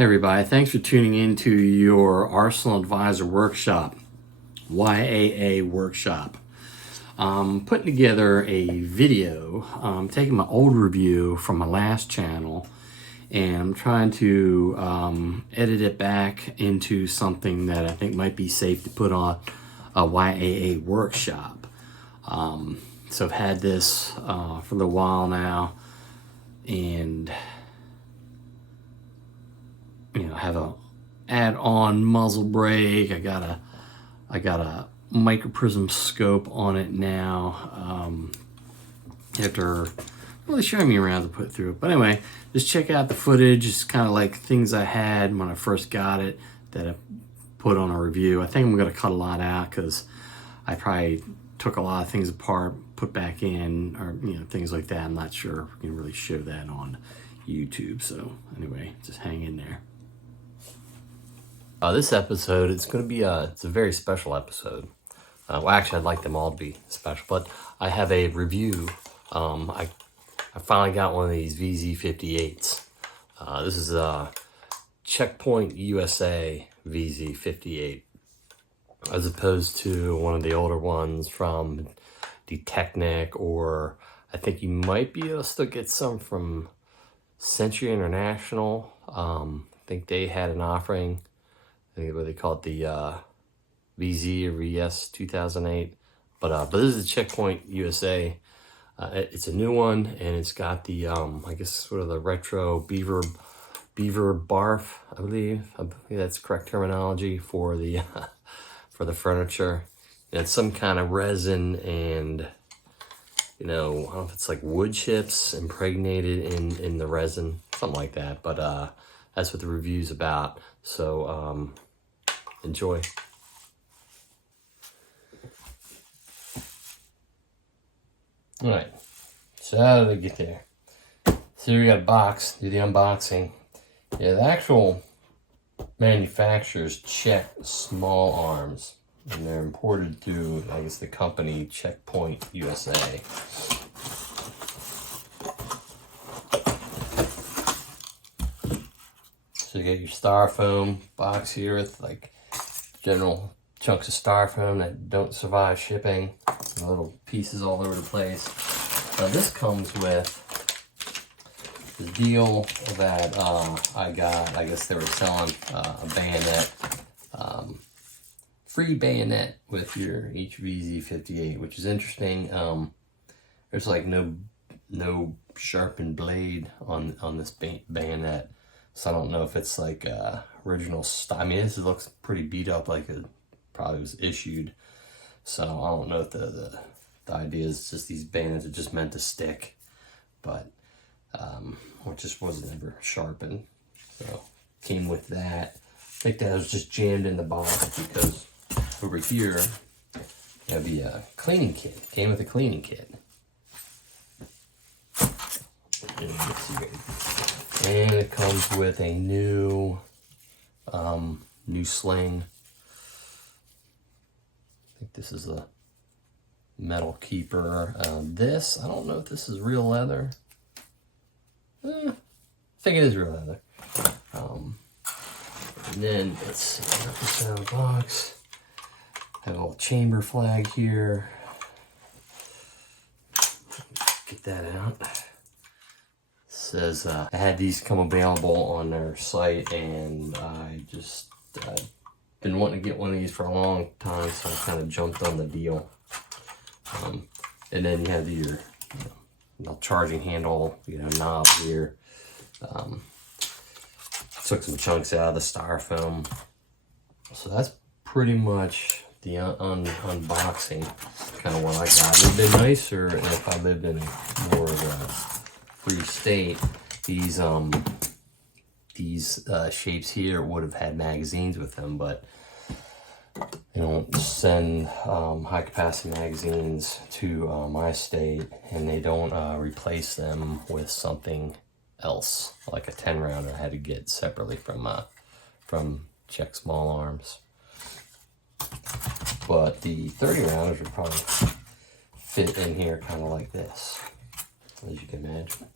Hey everybody, thanks for tuning in to your Arsenal Advisor Workshop, YAA Workshop. Putting together a video, taking my old review from my last channel and I'm trying to edit it back into something that I think might be safe to put on a YAA Workshop. So I've had this for a little while now, and have a add-on muzzle brake. I got a microprism scope on it now. After really showing me around to put through it. But anyway, just check out the footage. It's kind of like things I had when I first got it that I put on a review. I think I'm going to cut a lot out because I probably took a lot of things apart, put back in, or things like that. I'm not sure if you can really show that on YouTube. So anyway, just hang in there. This episode, it's going to be it's a very special episode. Well, actually, I'd like them all to be special, but I have a review. I finally got one of these vz.58s. This is a Checkpoint USA vz.58, as opposed to one of the older ones from the Technic, or I think you might be able to still get some from Century International. I think they had an offering. I think what they call it, the VZ or VS 2008. But this is a Checkpoint USA. It's a new one, and it's got the I guess sort of the retro beaver barf, I believe that's correct terminology for the for the furniture. And it's some kind of resin, and I don't know if it's like wood chips impregnated in the resin, something like that. But that's what the review's about. So enjoy. All right, so how did I get there? So here we got a box, do the unboxing. Yeah, the actual manufacturer's Czech small arms, and they're imported through, I guess, the company Checkpoint USA. So you get your styrofoam box here with like general chunks of styrofoam that don't survive shipping, little pieces all over the place. Now this comes with the deal that I got. I guess they were selling a bayonet, free bayonet with your each vz.58, which is interesting. There's like no sharpened blade on this bayonet. So I don't know if it's like original style. I mean, this looks pretty beat up, like it probably was issued. So I don't know if the idea is just these bayonets are just meant to stick, but or just wasn't ever sharpened. So came with that. I think that was just jammed in the box because over here you have the cleaning kit. Came with a cleaning kit. And it comes with a new sling. I think this is a metal keeper. This, I don't know if this is real leather. I think it is real leather. And then it's this out of the box. Have a little chamber flag here. Get that out. Says I had these come available on their site, and I just been wanting to get one of these for a long time, so I kind of jumped on the deal. And then you have your charging handle, knob here. Took some chunks out of the styrofoam. So that's pretty much the unboxing. Kind of what I got. It would have been nicer if I lived in a more of a free state. These shapes here would have had magazines with them, but they don't send high capacity magazines to my state, and they don't replace them with something else like a 10 rounder I had to get separately from Czech small arms. But the 30 rounders would probably fit in here kind of like this, as you can imagine.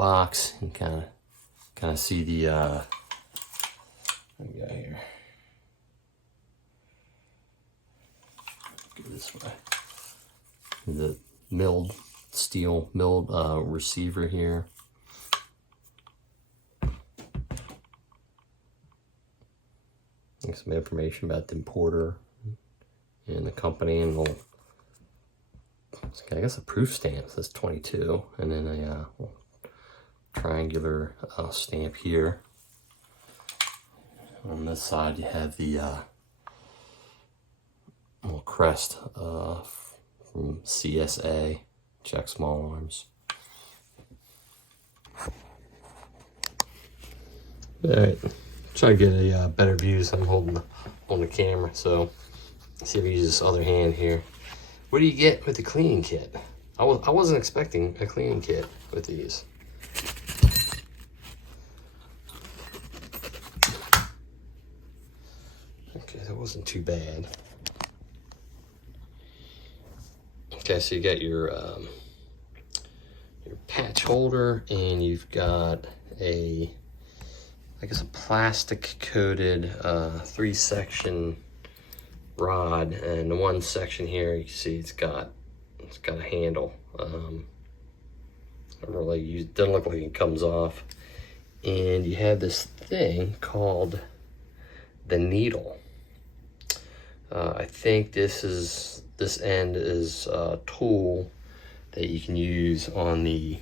box and kind of see the what we got here. Go this way. The steel milled receiver here. And some information about the importer and the company, and I guess a proof stamp says 22, and then a triangular stamp here. On this side you have the little crest from CSA, Czech Small Arms. Alright, try to get a better view as I'm holding on the camera, so see if I use this other hand here. What do you get with the cleaning kit? I wasn't expecting a cleaning kit with these. Okay, that wasn't too bad. Okay, so you got your patch holder, and you've got I guess a plastic coated 3-section rod, and the one section here you can see it's got a handle. It doesn't look like it comes off, and you have this thing called the needle. I think this end is a tool that you can use on the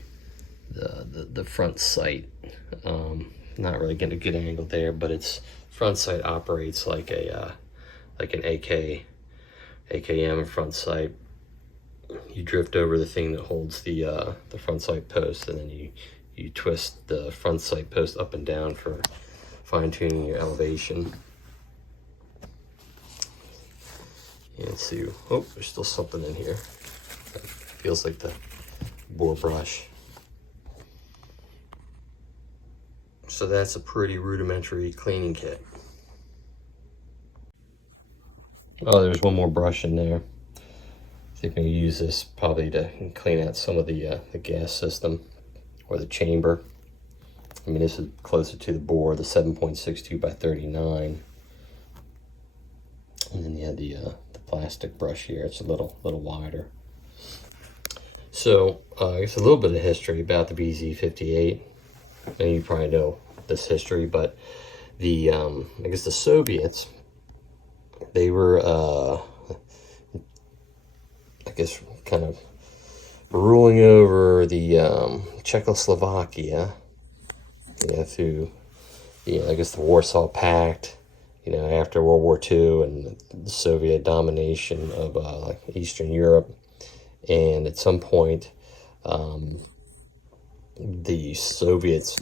front sight. Not really getting a good angle there, but its front sight operates like an AKM front sight. You drift over the thing that holds the front sight post, and then you twist the front sight post up and down for fine-tuning your elevation. And let's see, oh, there's still something in here. Feels like the bore brush. So that's a pretty rudimentary cleaning kit. Oh, there's one more brush in there. I think I'm gonna use this probably to clean out some of the gas system or the chamber. I mean, this is closer to the bore, the 7.62 by 39. And then you have the plastic brush here. It's a little wider. So I guess a little bit of history about the vz.58. And you probably know this history, but the I guess the Soviets, they were I guess kind of ruling over the Czechoslovakia, through I guess the Warsaw Pact, after World War II and the Soviet domination of like Eastern Europe. And at some point the Soviets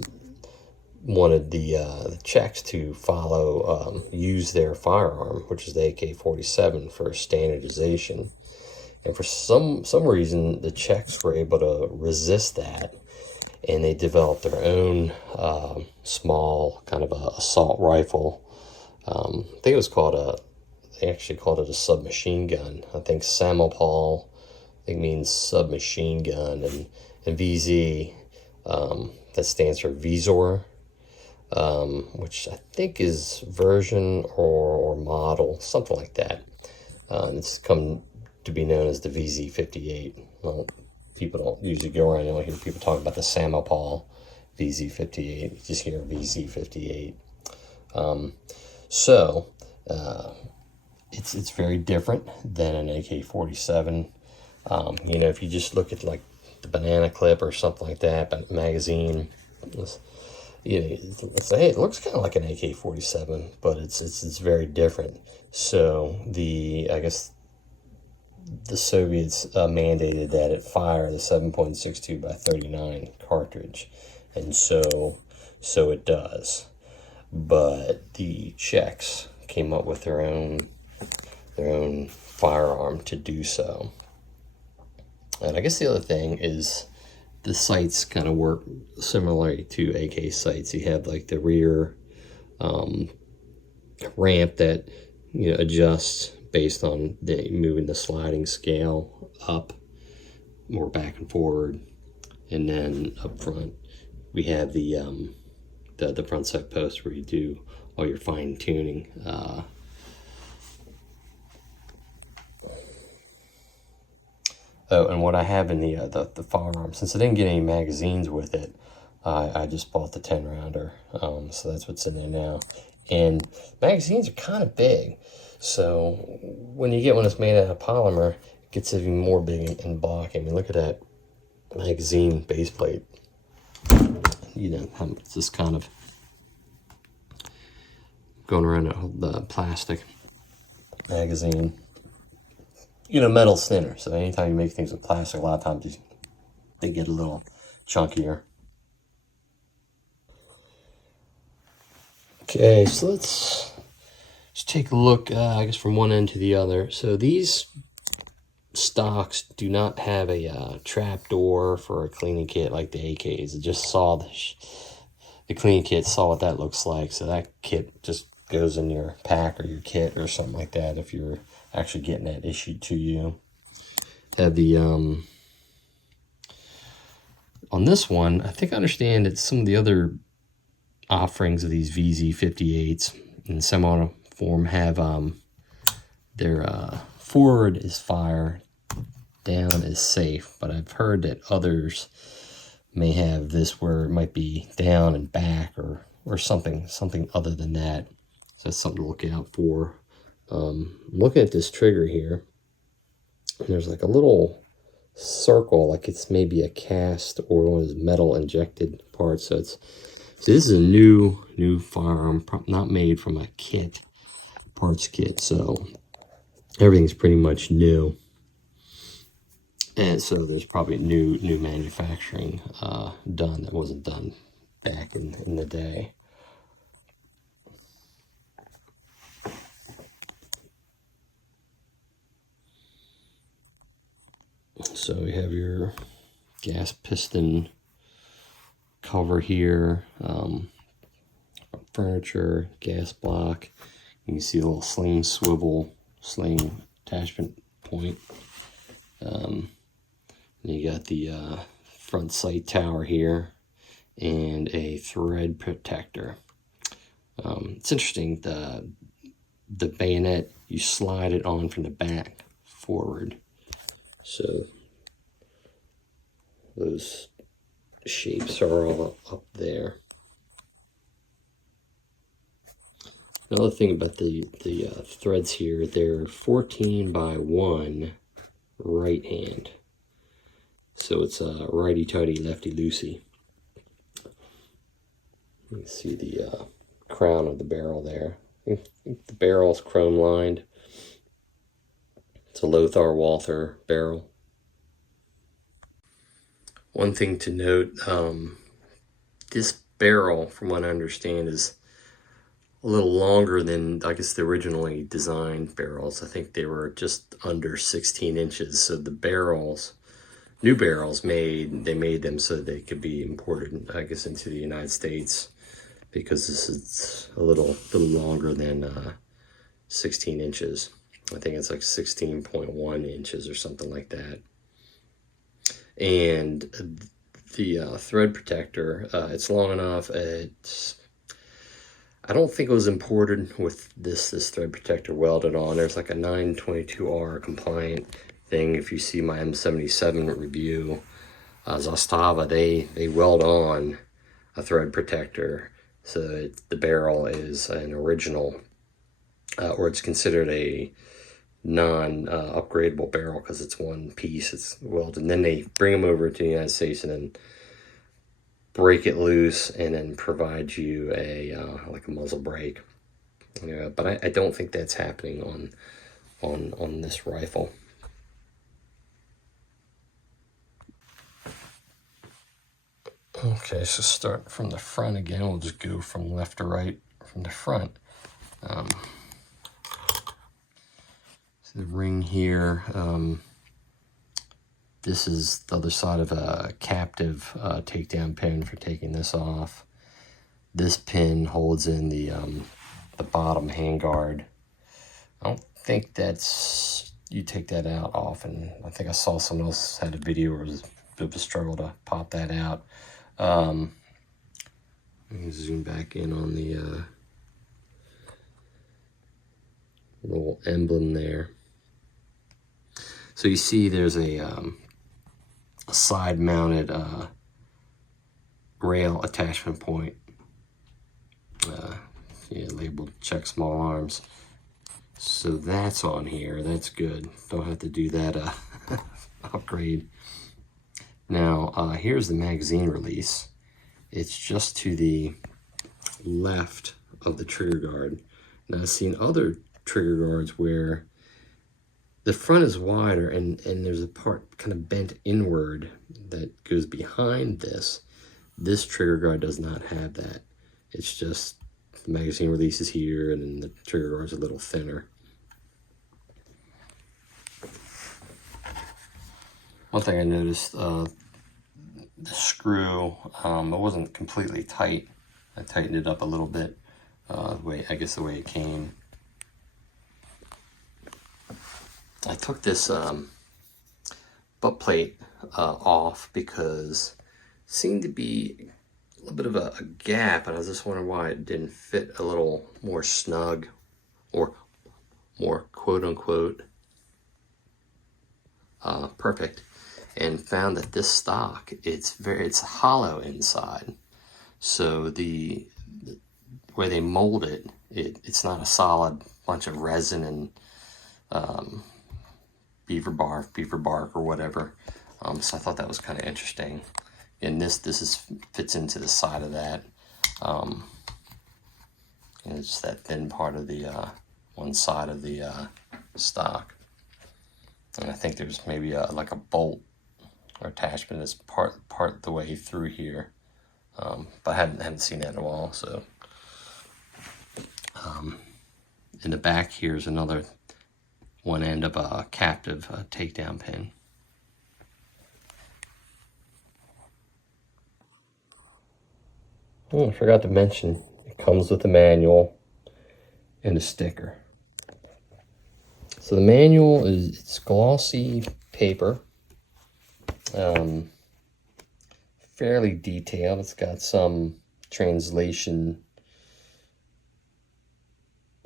wanted the Czechs to use their firearm, which is the AK-47, for standardization. And for some reason, the Czechs were able to resist that, and they developed their own small kind of a assault rifle. I think it was they actually called it a submachine gun. I think Samopal, means submachine gun, and VZ, that stands for Visor, which I think is version or model, something like that. It's come to be known as the vz.58. Well, people don't usually go around and hear people talk about the Samopal vz.58. You just hear vz.58. It's very different than an AK-47. If you just look at like the banana clip or something like that, but magazine, it's hey, it looks kind of like an AK-47, but it's very different. So I guess the Soviets mandated that it fire the 7.62 by 39 cartridge, and so it does. But the Czechs came up with their own firearm to do so. And I guess the other thing is the sights kind of work similarly to AK sights. You have like the rear ramp that adjusts based on moving the sliding scale up or back and forward, and then up front we have the front sight post where you do all your fine tuning. Oh, and what I have in the firearm, since I didn't get any magazines with it, I just bought the 10-rounder. So that's what's in there now. And magazines are kind of big. So when you get one that's made out of polymer, it gets even more big in block. I mean, look at that magazine base plate. You know, it's just kind of going around the plastic magazine. You know, metal's thinner, so anytime you make things with plastic, a lot of times they get a little chunkier. Okay, so let's take a look, I guess, from one end to the other. So these stocks do not have a trap door for a cleaning kit like the AKs. It just saw the cleaning kit, saw what that looks like, so that kit just goes in your pack or your kit or something like that if you're actually getting that issued to you. Have the on this one, I think I understand that some of the other offerings of these vz.58s in semi-auto form have their forward is fire, down is safe, but I've heard that others may have this where it might be down and back or something other than that. So that's something to look out for. Looking at this trigger here, and there's like a little circle, like it's maybe a cast or one of those metal injected parts. So this is a new firearm, not made from a kit, parts kit. So everything's pretty much new, and so there's probably new manufacturing done that wasn't done back in the day. So we have your gas piston cover here, furniture, gas block. You can see a little sling attachment point. And you got the front sight tower here and a thread protector. It's interesting, the bayonet, you slide it on from the back forward. So those shapes are all up there. Another thing about the threads here, they're 14 by 1 right hand. So it's a righty-tighty, lefty-loosey. You can see the crown of the barrel there. I think the barrel's chrome lined. It's a Lothar Walther barrel. One thing to note, this barrel, from what I understand, is a little longer than, I guess, the originally designed barrels. I think they were just under 16 inches. So the barrels, new barrels they made them so they could be imported, I guess, into the United States, because this is a little longer than 16 inches. I think it's like 16.1 inches or something like that. And the thread protector, it's long enough. I don't think it was imported with this thread protector welded on. There's like a 922R compliant thing. If you see my M77 review, Zastava, they weld on a thread protector so that the barrel is an original, or it's considered a non-upgradable barrel because it's one piece, it's welded. And then they bring them over to the United States and then break it loose and then provide you a like a muzzle brake. Yeah, but I don't think that's happening on this rifle. Okay, so start from the front again. We'll just go from left to right from the front. The ring here, this is the other side of a captive takedown pin for taking this off. This pin holds in the bottom handguard. I don't think that's, you take that out often. I think I saw someone else had a video where it was a bit of a struggle to pop that out. I can zoom back in on the little emblem there. So you see there's a side-mounted rail attachment point, labeled Czech small arms. So that's on here. That's good. Don't have to do that upgrade. Now here's the magazine release. It's just to the left of the trigger guard. Now I've seen other trigger guards where the front is wider and there's a part kind of bent inward that goes behind this. This trigger guard does not have that. It's just the magazine release is here and then the trigger guard's a little thinner. One thing I noticed, the screw, it wasn't completely tight. I tightened it up a little bit, the way it came. I took this butt plate off because it seemed to be a little bit of a gap, and I was just wondering why it didn't fit a little more snug or more quote-unquote perfect, and found that this stock, it's hollow inside. So the where they mold it, it's not a solid bunch of resin and beaver bark or whatever. So I thought that was kind of interesting. And this fits into the side of that. And it's that thin part of the one side of the stock. And I think there's maybe like a bolt or attachment that's part the way through here. But I haven't seen that in a while. So in the back here's another one end of a captive takedown pin. Oh, I forgot to mention, it comes with a manual and a sticker. So the manual it's glossy paper, fairly detailed. It's got some translation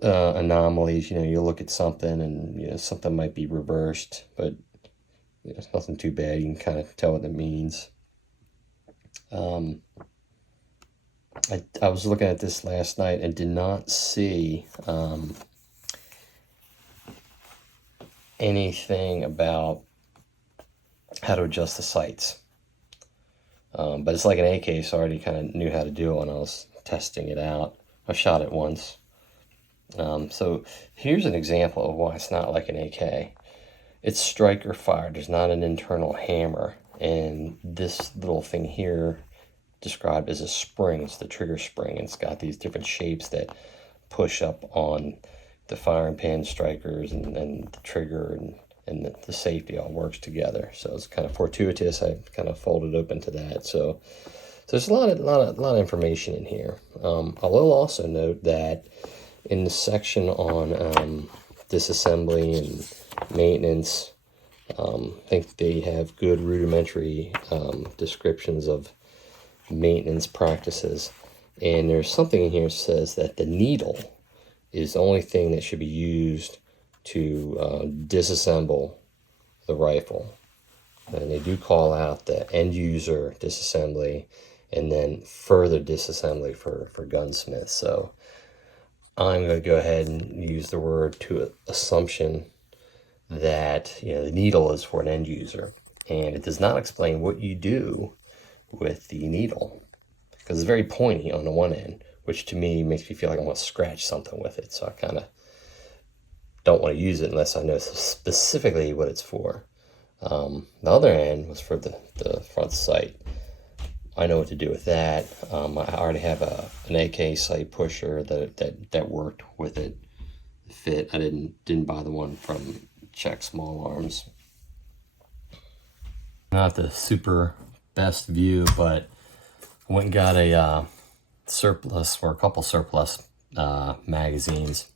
anomalies. You look at something and something might be reversed, but it's nothing too bad. You can kind of tell what it means. I was looking at this last night and did not see anything about how to adjust the sights. But it's like an AK, so I already kind of knew how to do it when I was testing it out. I shot it once. So here's an example of why it's not like an AK. It's striker fired. There's not an internal hammer. And this little thing here described as a spring. It's the trigger spring. It's got these different shapes that push up on the firing pin, strikers, and the trigger and the safety all works together. So it's kind of fortuitous. I kind of folded open to that. So there's a lot of information in here. I will also note that in the section on disassembly and maintenance, I think they have good rudimentary descriptions of maintenance practices. And there's something in here that says that the needle is the only thing that should be used to disassemble the rifle. And they do call out the end user disassembly and then further disassembly for gunsmiths. So I'm going to go ahead and use the word to assumption that the needle is for an end user, and it does not explain what you do with the needle because it's very pointy on the one end, which to me makes me feel like I want to scratch something with it. So I kind of don't want to use it unless I know specifically what it's for. The other end was for the front sight. I know what to do with that. I already have an AK sight pusher that worked with it, fit. I didn't buy the one from Czech small arms. Not the super best view, but I went and got a surplus or a couple surplus magazines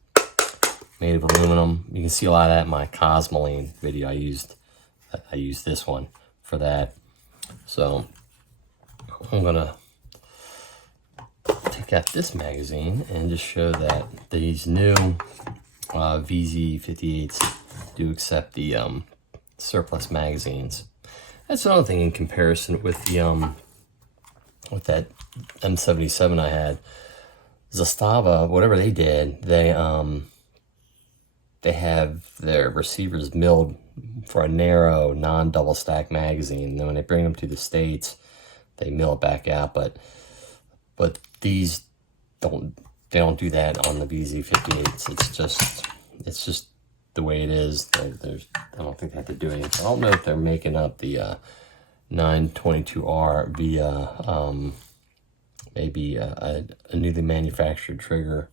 made of aluminum. You can see a lot of that in my Cosmoline video. I used this one for that. So I'm gonna got this magazine and just show that these new vz.58s do accept the surplus magazines. That's another thing in comparison with the with that M77 I had. Zastava, whatever they did, they have their receivers milled for a narrow, non-double stack magazine. And then when they bring them to the States, they mill it back out. But these don't do that on the vz.58s. It's just the way it is. I don't think they have to do anything. I don't know if they're making up the 922R via maybe a newly manufactured trigger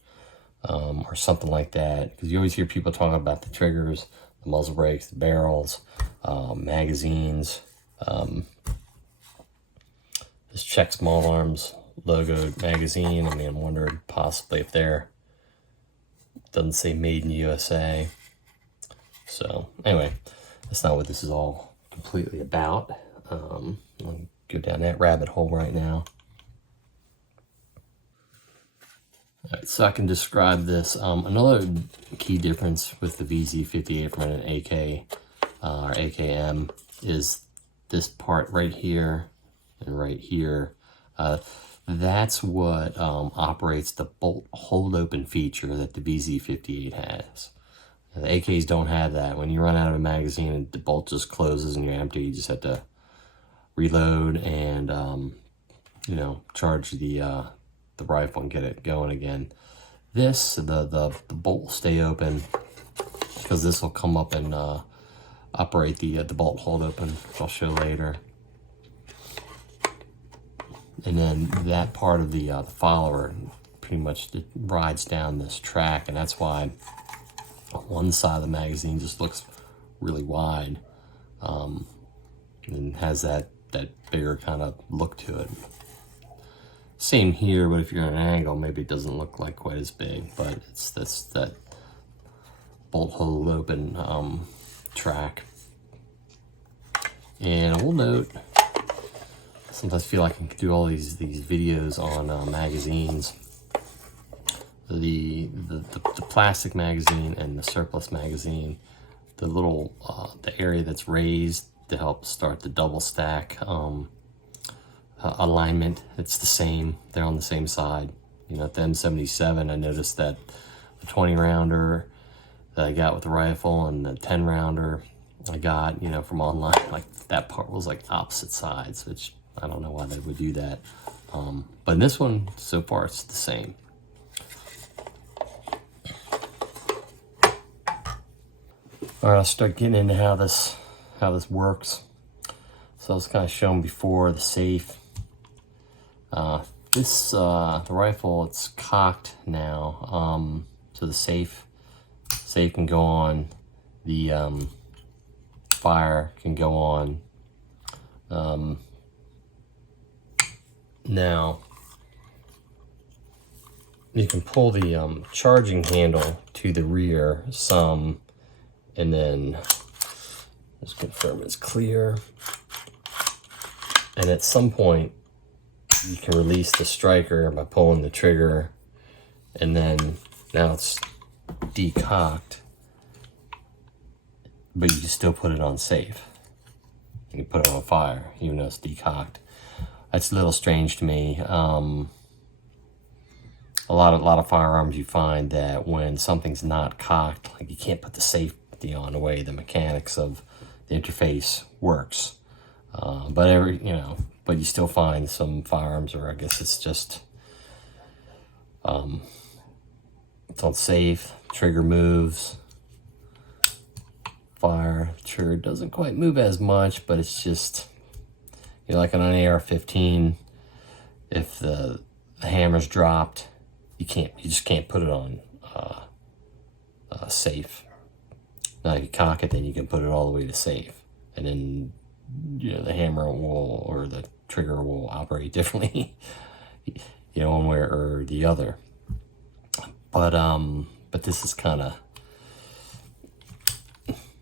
or something like that. Because you always hear people talking about the triggers, the muzzle brakes, the barrels, magazines. This Czech small arms logo magazine. I mean, I'm wondering possibly if they're, doesn't say made in the USA. So anyway, that's not what this is all completely about. I'll go down that rabbit hole right now. All right, so I can describe this. Another key difference with the vz.58 from an AK or AKM is this part right here and right here. That's what operates the bolt hold open feature that the vz.58 has. The AKs don't have that. When you run out of a magazine and the bolt just closes and you're empty, you just have to reload and you know, charge the rifle and get it going again. This, the bolt will stay open because this will come up and operate the bolt hold open, which I'll show later. And then that part of the follower pretty much rides down this track, and that's why one side of the magazine just looks really wide and has that bigger kind of look to it. Same here, but if you're at an angle, maybe it doesn't look like quite as big, but it's that bolt hold open track. And I will note, sometimes I feel like I can do all these videos on magazines. The plastic magazine and the surplus magazine, the little the area that's raised to help start the double stack alignment, it's the same. They're on the same side. You know, at the M77, I noticed that the 20 rounder that I got with the rifle and the 10 rounder I got, you know, from online, like that part was like opposite sides, which I don't know why they would do that. But in this one, so far, it's the same. All right, I'll start getting into how this works. So I was kind of shown before the safe. The rifle, it's cocked now, so the safe can go on. The fire can go on. Now you can pull the charging handle to the rear some, and then just confirm it's clear. And at some point, you can release the striker by pulling the trigger, and then now it's decocked, but you can still put it on safe. You can put it on fire, even though it's decocked. That's a little strange to me. A lot of firearms, you find that when something's not cocked, like you can't put the safety on the way the mechanics of the interface works. But you still find some firearms, or I guess it's just it's on safe, trigger moves, fire, trigger doesn't quite move as much, but it's just, you know, like on an AR-15, if the hammer's dropped, you just can't put it on safe. Now you cock it, then you can put it all the way to safe, and then, you know, the hammer will, or the trigger will operate differently, you know, one way or the other. But this is kind of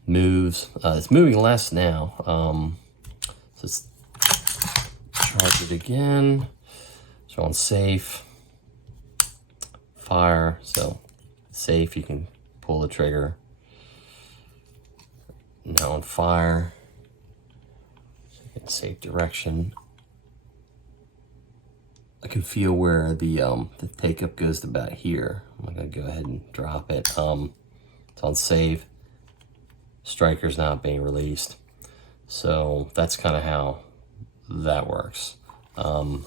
moves. It's moving less now. So let's charge it again. So on safe. fire, so safe, you can pull the trigger. Now on fire, so you get safe direction. I can feel where the take up goes to about here. I'm gonna go ahead and drop it. It's on save. Striker's not being released. So that's kind of how that works. Talked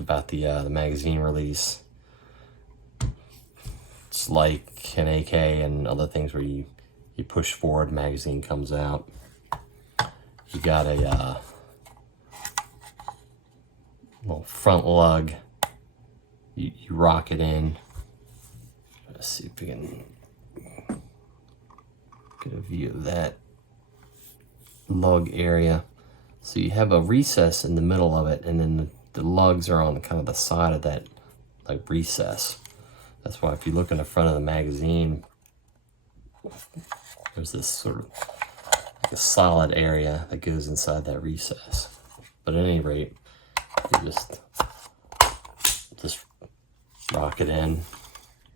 about the magazine release. It's like an AK and other things where you push forward, magazine comes out. You got a little front lug. You rock it in. Let's see if we can get a view of that lug area. So you have a recess in the middle of it, and then the lugs are on kind of the side of that like recess. That's why if you look in the front of the magazine, there's this sort of like a solid area that goes inside that recess. But at any rate, you just rock it in.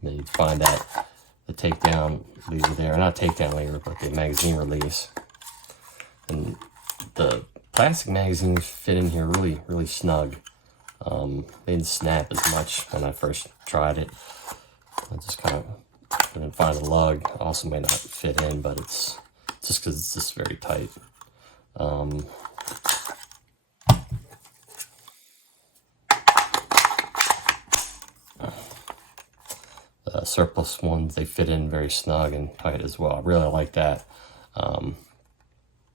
Then you find that the takedown lever there, not takedown lever, but the magazine release. And the plastic magazines fit in here really snug. They didn't snap as much when I first tried it. I just kind of didn't find a lug. Also may not fit in, but it's just because it's just very tight. Surplus ones, they fit in very snug and tight as well. I really like that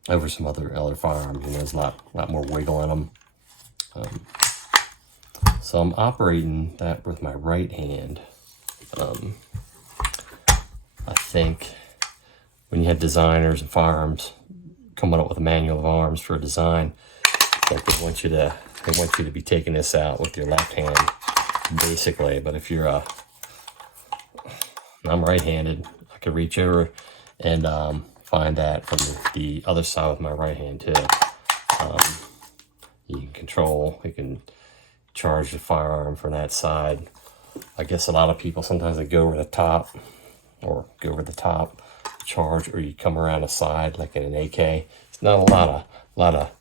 over some other firearms. You know, there's a lot more wiggle in them. So I'm operating that with my right hand. I think when you have designers and firearms coming up with a manual of arms for a design, like they want you to be taking this out with your left hand, basically. But if you're I'm right-handed, I could reach over and find that from the other side with my right hand too. You can charge the firearm from that side. I guess a lot of people sometimes they go over the top, charge, or you come around the side like in an AK. It's not a lot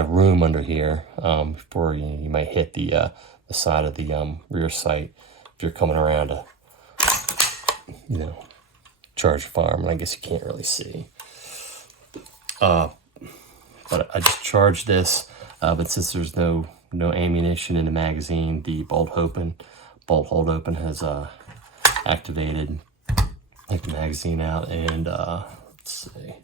of room under here before you might hit the side of the rear sight if you're coming around to charge the firearm. And I guess you can't really see. But I just charged this, but since there's no ammunition in the magazine, the bolt hold open has activated. Take the magazine out and let's see.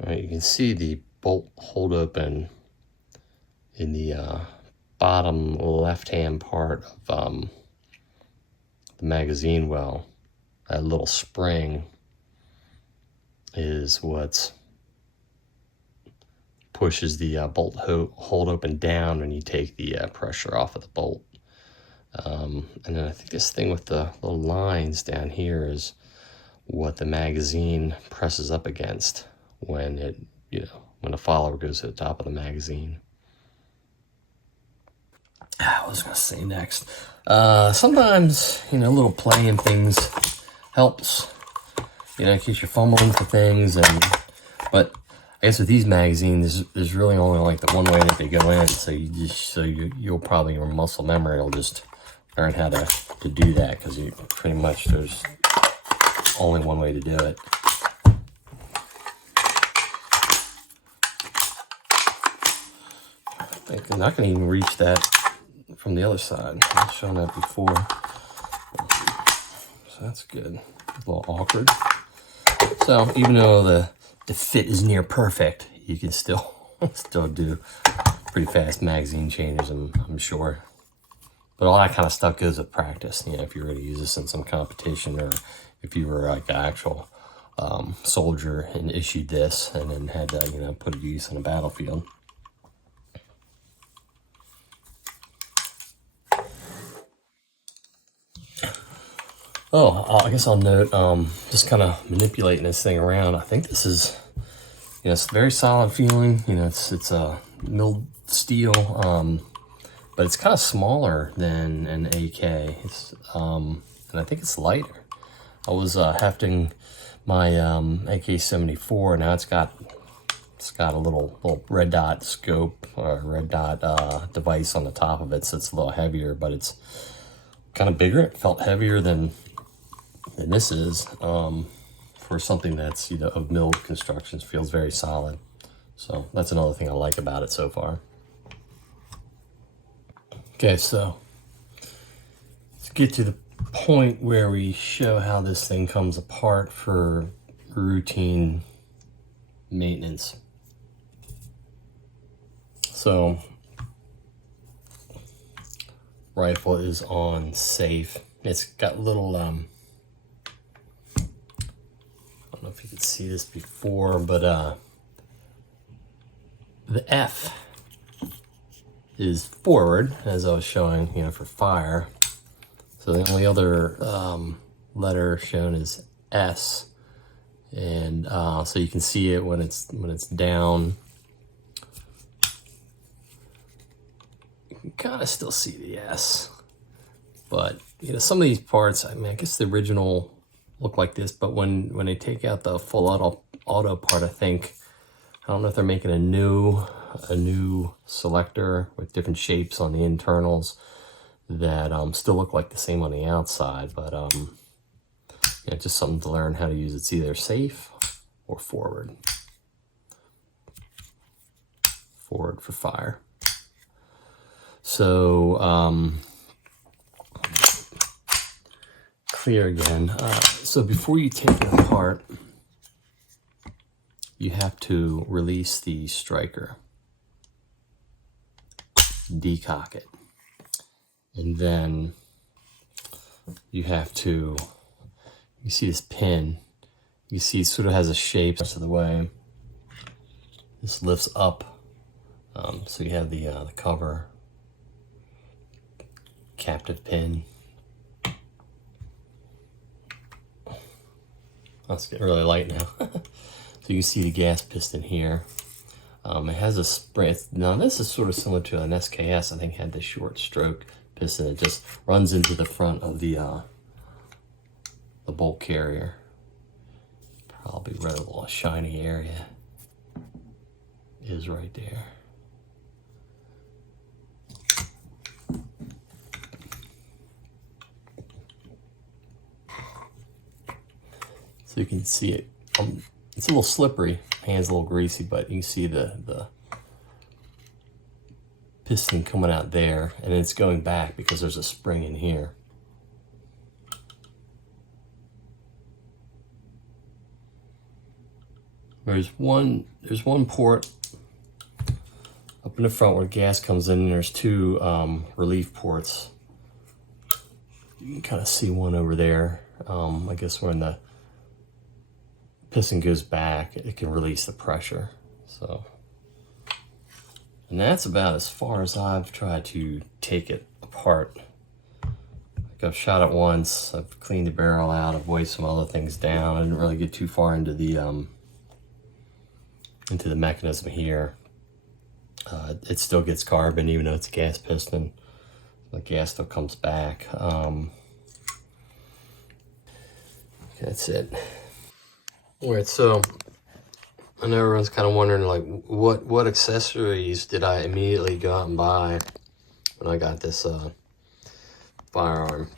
All right, you can see the bolt hold open in the bottom left-hand part of the magazine well. That little spring is what pushes the bolt hold open down when you take the pressure off of the bolt. And then I think this thing with the little lines down here is what the magazine presses up against when it, when the follower goes to the top of the magazine. What was I going to say next? Sometimes, a little play in things helps, in case you're fumbling for things. But I guess with these magazines, there's really only like the one way that they go in. So you'll probably, your muscle memory will just learn how to do that, because you pretty much, there's only one way to do it. I'm not going to even reach that from the other side. I've shown that before. So that's good. A little awkward. So even though the fit is near perfect, you can still do pretty fast magazine changes, I'm sure. But all that kind of stuff goes with practice. If you were to use this in some competition, or if you were like an actual soldier and issued this and then had to put it to use on a battlefield. Oh, I guess I'll note, just kind of manipulating this thing around. I think this is, it's very solid feeling. It's a milled steel, but it's kind of smaller than an AK. And I think it's lighter. I was hefting my AK-74. Now it's got a little red dot scope or red dot device on the top of it, so it's a little heavier, but it's kind of bigger. It felt heavier than this is, for something that's of milled constructions. Feels very solid. So that's another thing I like about it so far. Okay, so let's get to the point where we show how this thing comes apart for routine maintenance. So rifle is on safe. It's got little I don't know if you could see this before, but the F is forward, as I was showing, for fire. So the only other letter shown is S, and so you can see it when it's down. You can kind of still see the S, but some of these parts, I guess the original look like this, but when they take out the full auto part, I don't know if they're making a new selector with different shapes on the internals that still look like the same on the outside, but just something to learn how to use. It's either safe or forward. Forward for fire. So clear again. So before you take it apart, you have to release the striker, decock it, and then you have to, you see this pin, you see it sort of has a shape the rest of the way. This lifts up, so you have the cover, captive pin. Oh, it's getting really light now. So you can see the gas piston here. It has a spring. Now this is sort of similar to an SKS. I think had the short stroke piston. It just runs into the front of the bolt carrier. Probably where the little shiny area is right there. So you can see it. It's a little slippery. Hand's a little greasy, but you can see the piston coming out there, and it's going back because there's a spring in here. There's one port up in the front where gas comes in, and there's two relief ports. You can kind of see one over there. I guess when the piston goes back, it can release the pressure. So, and that's about as far as I've tried to take it apart. Like I've shot it once, I've cleaned the barrel out, I've weighed some other things down. I didn't really get too far into the mechanism here. It still gets carbon even though it's a gas piston. The gas still comes back. Okay, that's it. All right, so I know everyone's kind of wondering, like, what accessories did I immediately go out and buy when I got this firearm?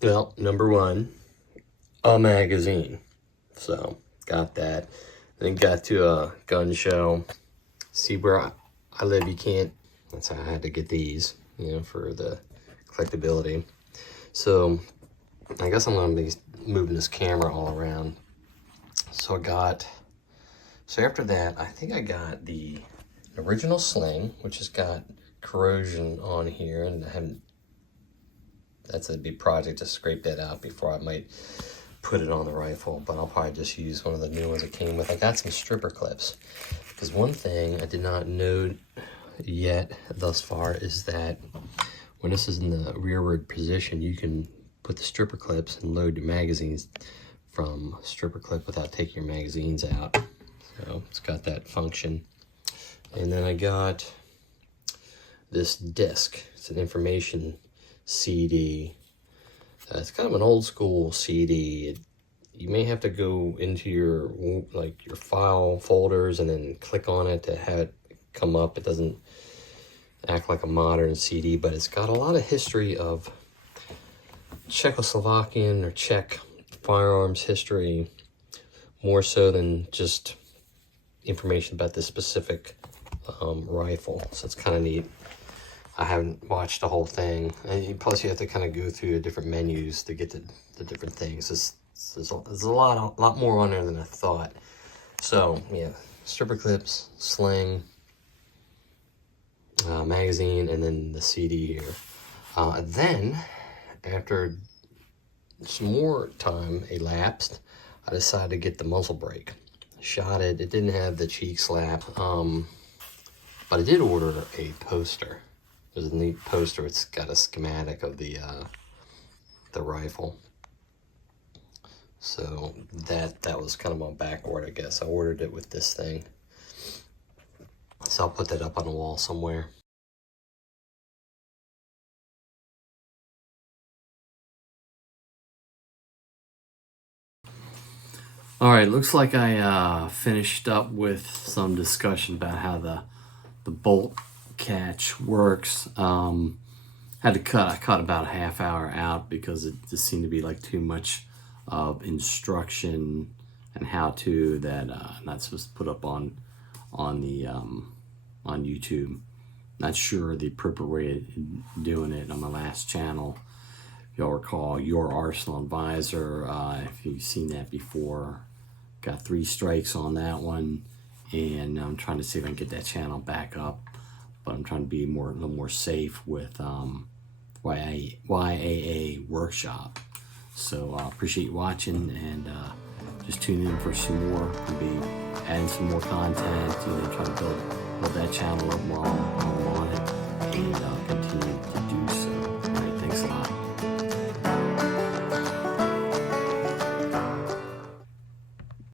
Well, number one, a magazine. So got that. Then got to a gun show. See where I live, you can't. That's how I had to get these, for the collectability. So I guess I'm gonna be moving this camera all around. So after that, I think I got the original sling, which has got corrosion on here, and that's a big project to scrape that out before I might put it on the rifle, but I'll probably just use one of the new ones it came with. I got some stripper clips, because one thing I did not know yet thus far is that when this is in the rearward position, you can put with the stripper clips and load your magazines from stripper clip without taking your magazines out. So it's got that function. And then I got this disc. It's an information CD. It's kind of an old school CD. You may have to go into your file folders and then click on it to have it come up. It doesn't act like a modern CD, but it's got a lot of history of Czechoslovakian or Czech firearms history, more so than just information about this specific rifle. So it's kind of neat. I haven't watched the whole thing, and plus you have to kind of go through the different menus to get to the different things. There's a lot more on there than I thought. So yeah, stripper clips, sling, magazine, and then the CD here. Then after some more time elapsed, I decided to get the muzzle brake. Shot it. It didn't have the cheek slap, but I did order a poster. There's a neat poster. It's got a schematic of the rifle. So that was kind of my back order, I guess. I ordered it with this thing. So I'll put that up on the wall somewhere. All right, looks like I finished up with some discussion about how the bolt catch works. Had to I cut about a half hour out because it just seemed to be like too much of instruction and how to that I'm not supposed to put up on YouTube. Not sure the appropriate way of doing it on my last channel. If y'all recall, Your Arsenal Advisor, if you've seen that before, got 3 strikes on that one, and I'm trying to see if I can get that channel back up. But I'm trying to be a little more safe with YAAWorkshop. So I appreciate you watching, and just tune in for some more. I'll be adding some more content, trying to build that channel up while I'm on it, and